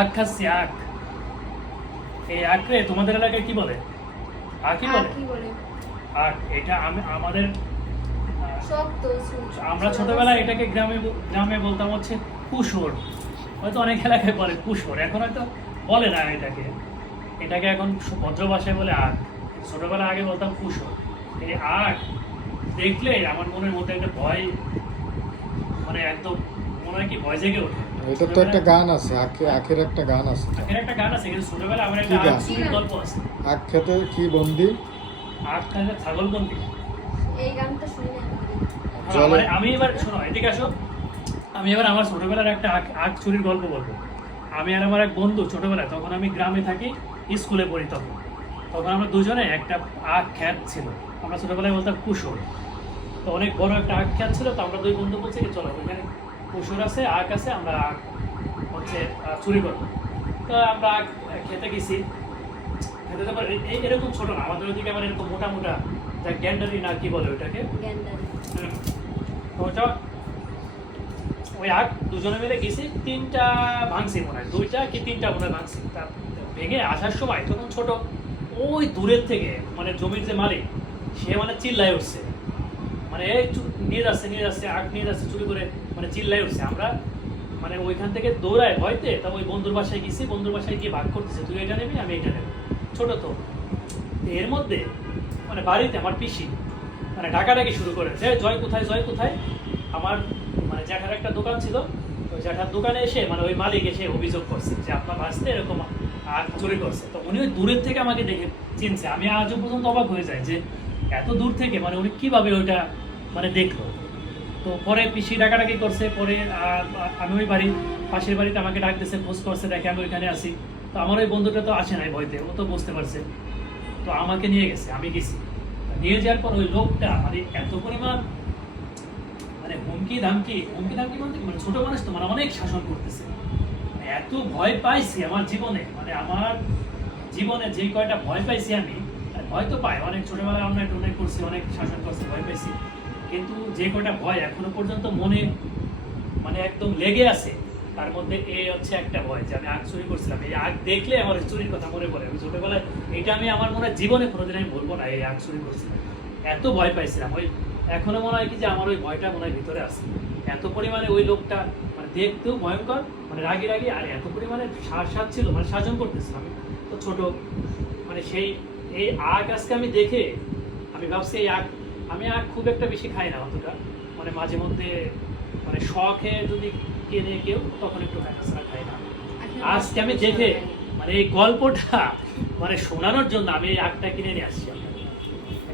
আখ খাচ্ছি, আখ। এই আখরে তোমাদের এলাকায় কি বলে? আখই বলে? আখ। এটা আমাদের আমরা ছোটবেলায় এটাকে গ্রামে বলতাম হচ্ছে কুশোর। হয়তো অনেক এলাকায় বলে কুশোর, এখন হয়তো বলে না এটাকে এখন ভদ্র ভাষায় বলে আখ। ছোটবেলায় আগে বলতাম কুশোর। এই আখ দেখলে আমার মনের মধ্যে একটা ভয়, মানে একদম মনে হয় কি ভয় জেগে ওঠে। এটা তো একটা গান আছে, আখের একটা গান আছে। আখের একটা গান আছে, কিন্তু ছোটবেলায় আমার একটা আখ চুরির গল্প আছে। আখ খেতে কি বন্দি? আখ খাইলে ছাগল বন্দি। এই গানটা শুনি মানে আমি এবার শোনো, এদিকে আসো। আমি এবার আমার ছোটবেলার একটা আখ চুরির গল্প বলবো। আমি আর আমার এক বন্ধু ছোটবেলায়, তখন আমি গ্রামে থাকি, স্কুলে পড়ি। তখন আমরা দুজনে একটা আখ খ্যাত ছিল, আমরা ছোটবেলায় বলতাম কুশোর। তো অনেক বড় একটা আখ খ্যাত ছিল। তো আমরা দুই বন্ধু বলছি কি চলো ওইখানে কুশোর আছে, আখ আছে, আমরা আখ হচ্ছে চুরি করবো। তো আমরা আখ খেতে গেছি। খেতে তারপর এরকম ছোট না, আমাদের ওইদিকে আবার এরকম মোটা মোটা, যা গ্যান্ডারি না কি বলে ওইটাকে, ওটা ওই আখ দুজনে মিলে গেছি। 3টা ভাঙছি মনে হয়, 2টা কি 3টা মনে হয় ভাঙছি। তা ভেঙে আসার সময় তখন ছোট, ওই দূরের থেকে মানে জমির যে মালিক, সে মানে চিল্লাই উঠছে, মানে এই নিয়ে যাচ্ছে আখ নিয়ে যাচ্ছে চুরি করে, মানে চিল্লাই উঠছে। আমরা মানে ওইখান থেকে দৌড়ায় ভয়তে, তা ওই বন্ধুর বাসায় গেছি। বন্ধুর বাসায় গিয়ে ভাগ করতেছে, তুই এটা নেবি আমি এটা নেব। ছোট তো, এর মধ্যে মানে বাড়িতে আমার পিসি মানে ডাকাডাকি শুরু করেছে, জয় কোথায় জয় কোথায়। আমার মানে জ্যাঠার একটা দোকান ছিল, ওই জ্যাঠার দোকানে এসে মানে ওই মালিক এসে অভিযোগ করছে যে আপনার ভাসতে এরকম আখ চুরি করছে। তো উনি ওই দূরের থেকে আমাকে দেখে চিনছে। আমি আজও পর্যন্ত অবাক হয়ে যাই যে এত দূর থেকে মানে উনি কিভাবে ওইটা মানে দেখলো। তো পরে পিসি ডাকাডাকি করছে। পরে আমি ওই পাশের বাড়িতে আমাকে ডাক দিয়েছে, খোঁজ করছে, দেখে আমি ওইখানে আসি। তো আমার ওই বন্ধুটা তো আসে নাই ভয়তে, ও তো বুঝতে পারছে। তো আমাকে নিয়ে গেছে, আমি গেছি। নিয়ে যাওয়ার পর ওই লোকটা মানে এত পরিমাণ মানে হুমকি ধামকি বলতে মানে ছোট মানুষ তো মানে অনেক শাসন করতেছে। মানে এত ভয় পাইছি আমার জীবনে, মানে আমার জীবনে যে কয়টা ভয় পাইছি আমি, ভয় তো পাই অনেক, ছোটবেলায় অনেক করছি, অনেক শাসন করছি, ভয় পাইছি। কিন্তু যে কয়টা ভয় এখনো পর্যন্ত মনে মানে একদম লেগে আছে, তার মধ্যে এই হচ্ছে একটা ভয় যে আমি আগ চুরি করছিলাম। এই আগ দেখলে আমার চুরির কথা মনে পড়ে। আমি ছোটবেলায় এটা আমি আমার মনে হয় জীবনে কোনোদিন আমি বলবো না এই আগ চুরি করছিলাম, এত ভয় পাইছিলাম। ওই এখনো মনে হয় কি যে আমার ওই ভয়টা মনে হয় ভিতরে আছে। এত পরিমাণে ওই লোকটা মানে দেখতেও ভয়ঙ্কর, মানে রাগি আর এত পরিমাণে সাজ ছিল, মানে সাজন করতেছিলাম। আমি তো ছোট, মানে সেই এই আগ আজকে আমি দেখে আমি ভাবছি এই আগ, আমি আগ খুব একটা বেশি খাই না অতটা, মানে মাঝে মধ্যে মানে শখে যদি কেনে কেউ তখন একটু খাই না। আজকে আমি দেখে মানে এই গল্পটা মানে শোনানোর জন্য আমি এই আগটা কিনে নিয়ে আসছি।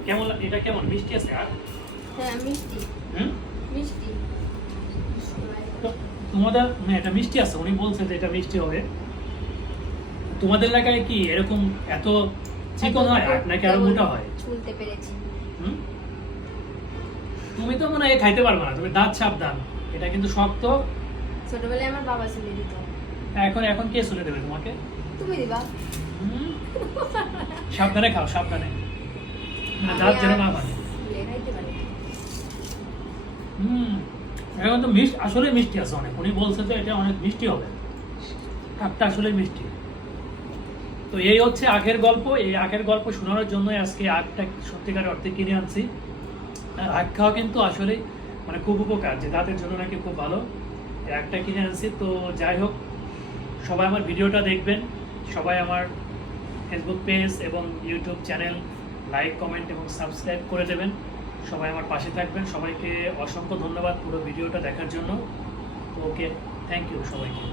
কেমন এটা, কেমন মিষ্টি আছে আগ? হ্যাঁ মিষ্টি। মিষ্টি তো তোমাদের এটা মিষ্টি আছে, উনি বলছে যে এটা মিষ্টি হবে। তোমাদের এলাকায় কি এরকম এত চিকন হয় আগ নাকি আরো মোটা হয়? শুনতে পেরেছি। তুমি তো মনে হয় খাইতে পারবে না, তুমি দাঁত সাবধান, এটা কিন্তু শক্ত। ছোটবেলায় আমার বাবা শুনে দিত। এখন কে শুনে দেবে তোমাকে? তুমি দিবা। সাবধানে খাও, সাবধানে, মানে দাঁত যেন না ভাঙে। এখন তো আসলে মিষ্টি আছে অনেক, উনি বলছে যে এটা অনেক মিষ্টি হবে, কাপটা আসলে মিষ্টি। তো এই হচ্ছে আখের গল্প। এই আখের গল্প শোনানোর জন্যই আজকে আখটা সত্যিকার অর্থে কিনে আনছি। আর আখ খাওয়া কিন্তু আসলে মানে খুব উপকার, যে দাঁতের জন্য নাকি খুব ভালো। এই আখটা কিনে আনছি। তো যাই হোক, সবাই আমার ভিডিওটা দেখবেন, সবাই আমার ফেসবুক পেজ এবং ইউটিউব চ্যানেল লাইক, কমেন্ট এবং সাবস্ক্রাইব করে দেবেন। সবাই আমার পাশে থাকবেন। সবাইকে অসংখ্য ধন্যবাদ পুরো ভিডিওটা দেখার জন্য। তো ওকে, থ্যাংক ইউ সবাইকে।